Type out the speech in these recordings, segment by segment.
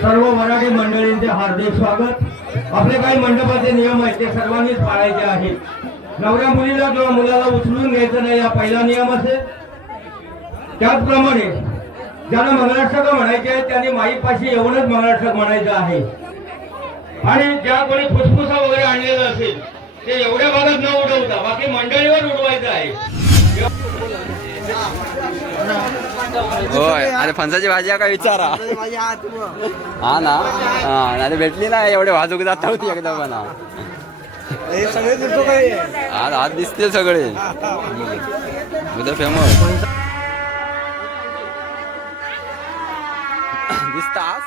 सर्व मराठी मंडळींचे हार्दिक स्वागत। आपले काही मंडपाचे नियम आहेत ते सर्वांनीच पाळायचे आहेत। नवऱ्या मुलीला किंवा मुलाला उचलून घ्यायचं नाही, हा पहिला नियम असेल। त्याचप्रमाणे ज्यांना मंगलाष्टक म्हणायचे आहे त्यांनी माईपाशी येऊनच मंगलाष्टक म्हणायचं आहे। आणि ज्या कोणी फुसफुसा वगैरे आणलेला असेल ते एवढ्या भागात न उडवता बाकी मंडळीवर उडवायचं आहे। होय, अरे फणसाची भाजी आहे का विचारा। हा ना, हा नाही भेटली ना, एवढे वाजूक जात होती एकदम म्हणा। आज आज दिसते सगळे उद्या फेमस दिसतात।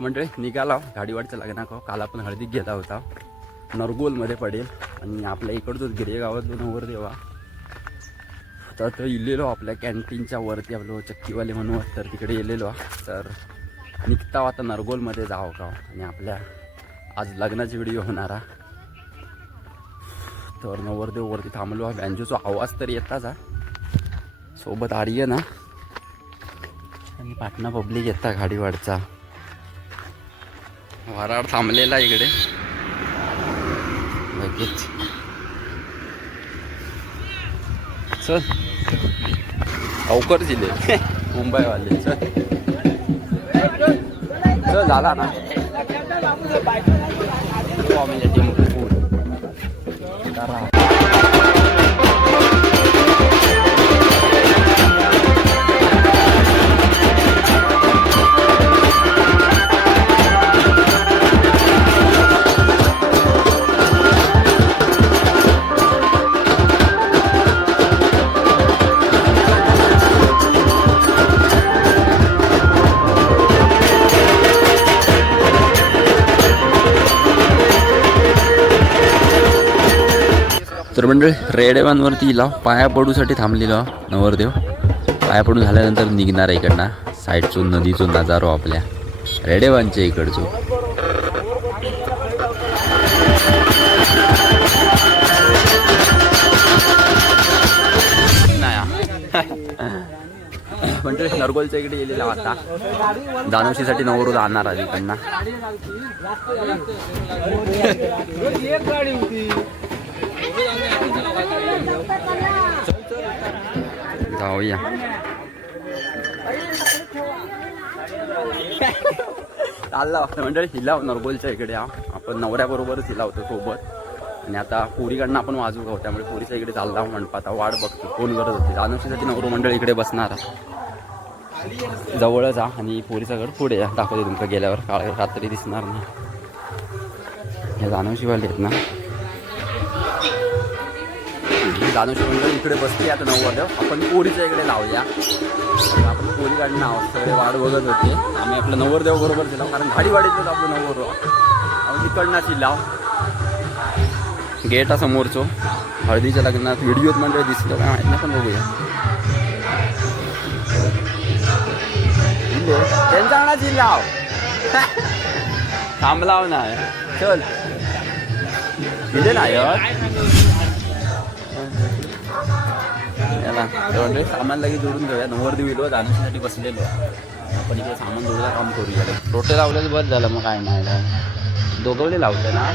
मंडळी निघाला गाडीवाडीचा लग्न काल आपण हळदीत गेला होता, नरगोलमध्ये पडेल आणि आपल्या इकडचंच गिरेगावात नवरदेवा तर इलेलो आपल्या कॅन्टीनच्या वरती आपलं चक्कीवाले म्हणून तर तिकडे गेलेलो। तर निघता आता नरगोलमध्ये जावं का आणि आपल्या आज लग्नाची व्हिडिओ होणारा। तर नवरदेव वरती थांबलो, बँजोचा आवाज तर येताच सोबत आर्य ना आणि पाटणा पब्लिक येता गाडीवाडचा वराड थांबलेला इकडे लगेच। चल लवकर दिले मुंबईवाले, चल चल झाला ना तर मंडळी रेडेवांवरती लाव पाया पडूसाठी थांबलेलो नवरदेव। पाया पडून झाल्यानंतर निघणार इकडनं साईडचून नदीचून नजारो आपल्या रेडेवांच्या इकडचो। मंडळी नरगोलच्या इकडे गेलेला आता दानवशीसाठी नवरू जाणार आहे इकडनं। जाऊया चालला मंडळी हिलाव नरगोलच्या इकडे आपण नवऱ्याबरोबरच हिलावतो सोबत आणि आता पुरीकडनं आपण वाजू गाव त्यामुळे पुरीच्या इकडे चालला म्हणपात वाट बघतो फोन करत होते। जानवशीसाठी नवरू मंडळ इकडे बसणार जवळच आणि पुरीचा घर पुढे दाखवते तुमचं गेल्यावर काळ रात्री दिसणार नाही। हे जानवशीवाले आहेत ना, जानवशी मंडळ इकडे बसते आता नवरदेव आपण पोरीच्या इकडे लावूया। आपण पोरीकडनं आहोत सगळे वाट बघत होते, आम्ही आपलं नवरदेव बरोबर दिला कारण गाडीवाडीतच आपलं नवरदेव आपण तिकडनंच लाव गेटा समोरचो हळदीच्या लग्नात व्हिडिओत मंडळ दिसलं काय माहित नाही पण बघूया त्यांचा जिल्हाव थांबलाव नाही चल दिले नाही याला सामान लगेच जोडून घेऊया। नवरदेव विलो जाण्यासाठी बसलेलो आपण इकडे सामान जोडूया काम करूया। रोटे लावलेलं बरं झालं मग काय नाही दोघवले लावले ना।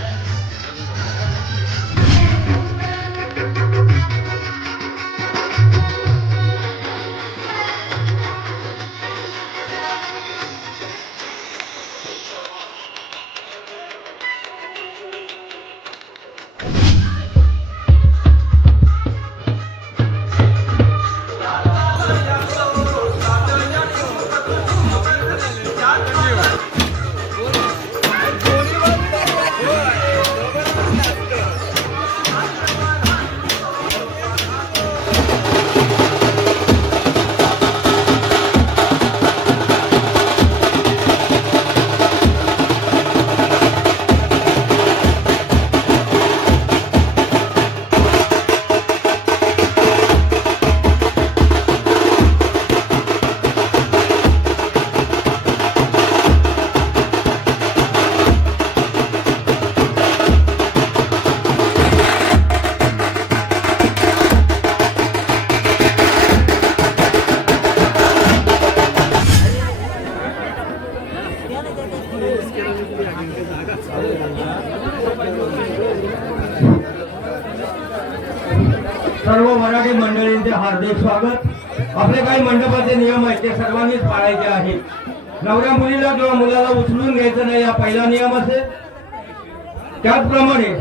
सर्व मराठी मंडळींचे हार्दिक स्वागत. आपले काही मंडपाचे नियम आहेत ते सर्वांनीच पाळायचे आहेत. नवऱ्या मुलीला किंवा मुलाला उचलून घ्यायचं नाही, हा पहिला नियम असेल. त्याचप्रमाणे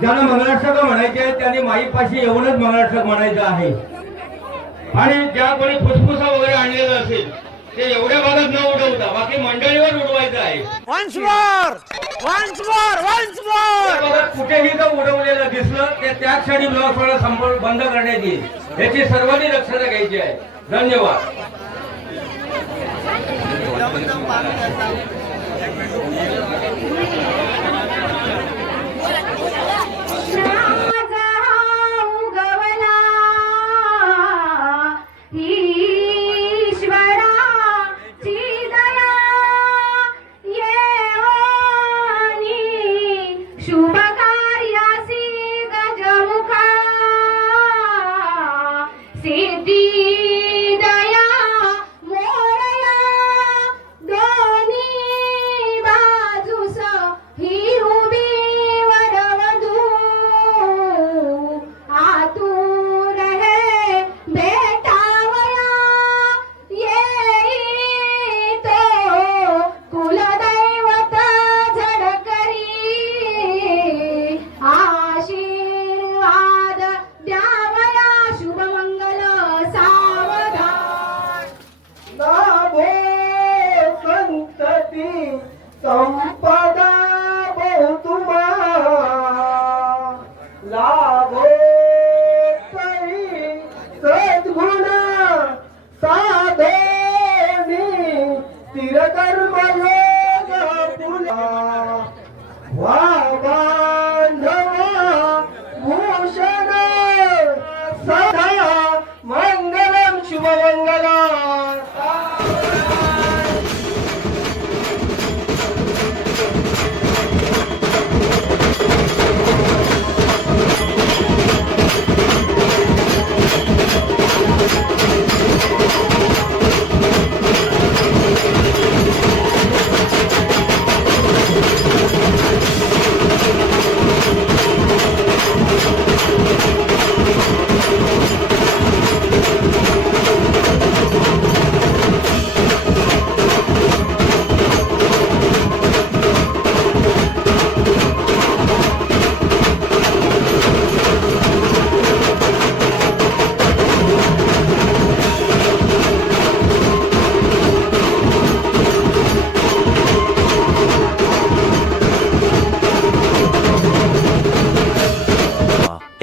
ज्यांना मंगलाष्टक म्हणायचे आहे त्यांनी माईपाशी येऊनच मंगलाष्टक म्हणायचं आहे. आणि ज्या कोणी फुसफुसा वगैरे आणलेलं असेल ते एवढ्या भागात न उडवता बाकी मंडळीवर उडवायचं आहे. त्या भागात कुठेही जर उडवलेलं दिसलं ते त्या क्षणी ब्लॉक सोडा संपर्क बंद करण्यात येईल. याची सर्वांनी दक्षता घ्यायची आहे. धन्यवाद. संपदा बहुतुमा लाभो तरी सद्गुण साधेनी तिरकर्म योग पुला वा बांधवा भूषण सदा मंगलम शुभमंगला.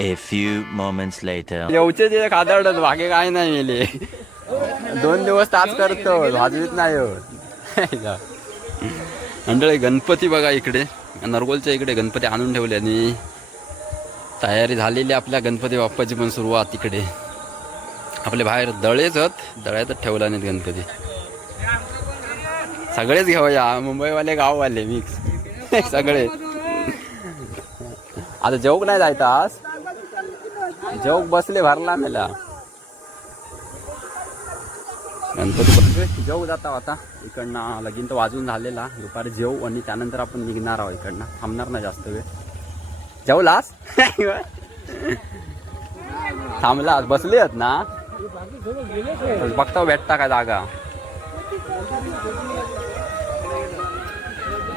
A few moments later. येऊचे ते खादाडत बाकी काय नाही मेले. 2 दिवस तास करतो भाजवीत नाही हो. मंडळी गणपती बघा इकडे नरगोलच्या इकडे गणपती आणून ठेवले आणि तयारी झालेली आपल्या गणपती बाप्पाची पण सुरुवात. इकडे आपले बाहेर दळेच दळ्यातच ठेवला नाहीत गणपती. सगळेच घेऊया मुंबईवाले गाववाले मिक्स सगळे. आता जेवक नाही जायचं आज. जेवक बसले भरला मेला गणपती बसले जेव जाता आता इकडनं. लगीन तर वाजून झालेला. दुपारी जेव आणि त्यानंतर आपण निघणार आहोत इकडनं. थांबणार नाही जास्त वेळ. जेवलास थांबलास बसले आहेत ना. बघता भेटता काय जागा.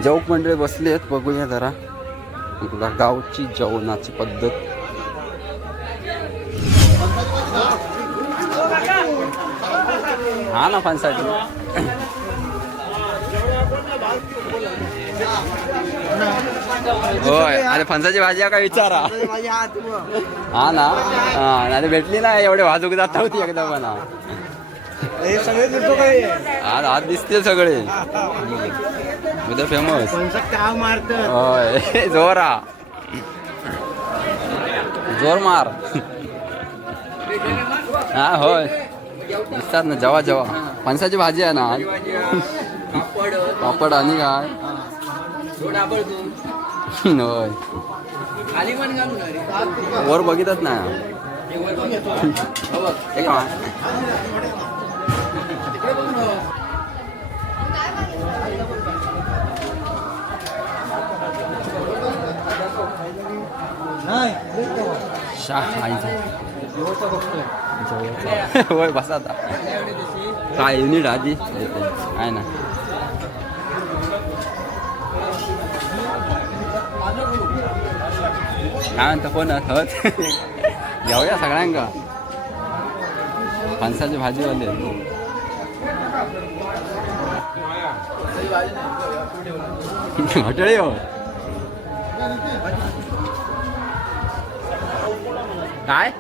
जेवक मंडळी बसले आहेत. बघूया जरा तुला गावची जेवणाची पद्धत. हा ना फणसाची होय. अरे फणसाची भाजी काय विचारा. हा ना. नाही भेटली ना एवढे वाजूक जात होती एकदा पण. आज दिसते सगळे उद्या फेमस. होय जोरा जोर मार. हा होय दिसतात ना. जेव्हा जेव्हा फणसाची भाजी आहे ना. पापड आणि काय होय वर बघितच ना. होय बसा आता काय युनिट आधी आहे ना. काय म्हणता कोण हत घेऊया सगळ्यांका फणसाची भाजीवाले. हॉटेल हो काय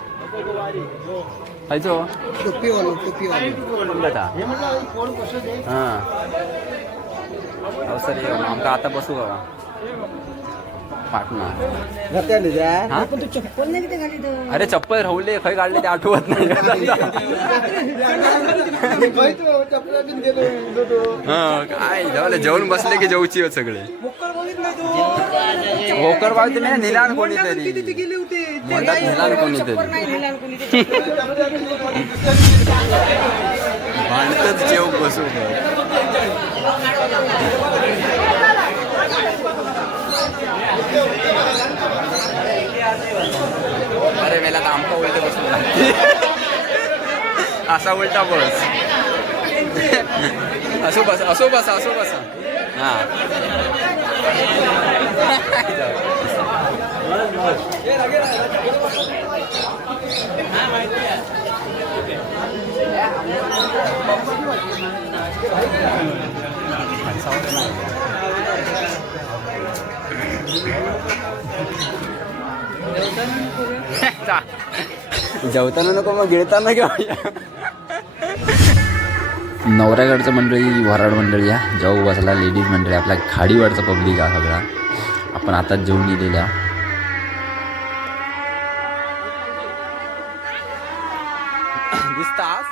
खायचो हां सर आमका आता बसू बाबा पाटणा. अरे चप्पल राहुले खय काढले ते आठवत नाही. काय जाऊ जेवण बसले की जेवची सगळे होकर बाबा तुम्ही निलान कोणीतरी निलान कोणीतरी भांडतच जेव बसू. अरे मेला तर आमका उलटे बसून असा उलटा बस असो बसा असो बसा असो बसा हा. जेवताना नको मग गिळताना घेऊया. नवऱ्याकडचं मंडळी वराड मंडळी आहे जाऊ बसला लेडीज मंडळी आपल्या खाडीवरचा पब्लिक हा सगळा. आपण आताच जेवून गेलेल्या दिसतास.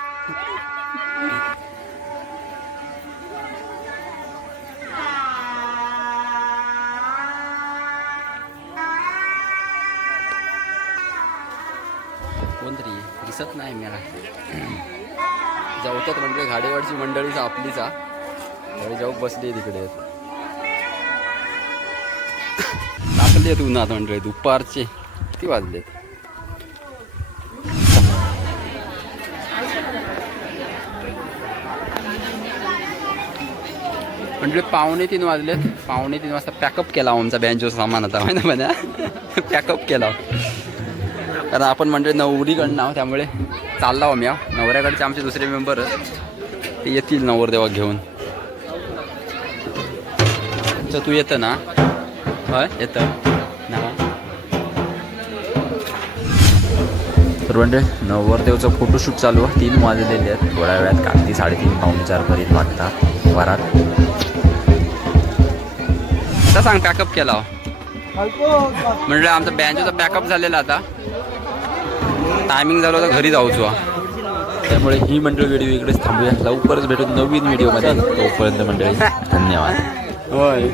कोणतरी दिसत नाही मला. जाऊतात म्हणजे गाडीवरची मंडळीचा आपलीचा जाऊ बसली तिकडे टाकले तू ना मंडळी दुपारचे किती वाजले. म्हणजे 2:45 वाजलेत. 2:45 वाजता पॅकअप केला आमचा बँजो सामान आता माहिती ना म्हणा पॅकअप केला कारण आपण म्हणजे नवरीकडनं आहोत त्यामुळे चालला आम्ही नवऱ्याकडचे आमचे दुसरे मेंबर ते येतील नवरदेवा घेऊन. तर तू येतं ना होय येतं ना. तर म्हणजे नवरदेवचं फोटोशूट चालू आहे. 3 वाजलेले आहेत. थोड्या वेळात कागदी 3:30 पावणे 4 पर्यंत लागतात वरात. आता सांग पॅकअप केला म्हणजे आमचा बँजोचा पॅकअप झालेला आता. टायमिंग झालं तर घरी जाऊचो. त्यामुळे ही मंडळी व्हिडिओ इकडेच थांबूया. लवकरच भेटून नवीन व्हिडिओमध्ये. तोपर्यंत मंडळी धन्यवाद. होय.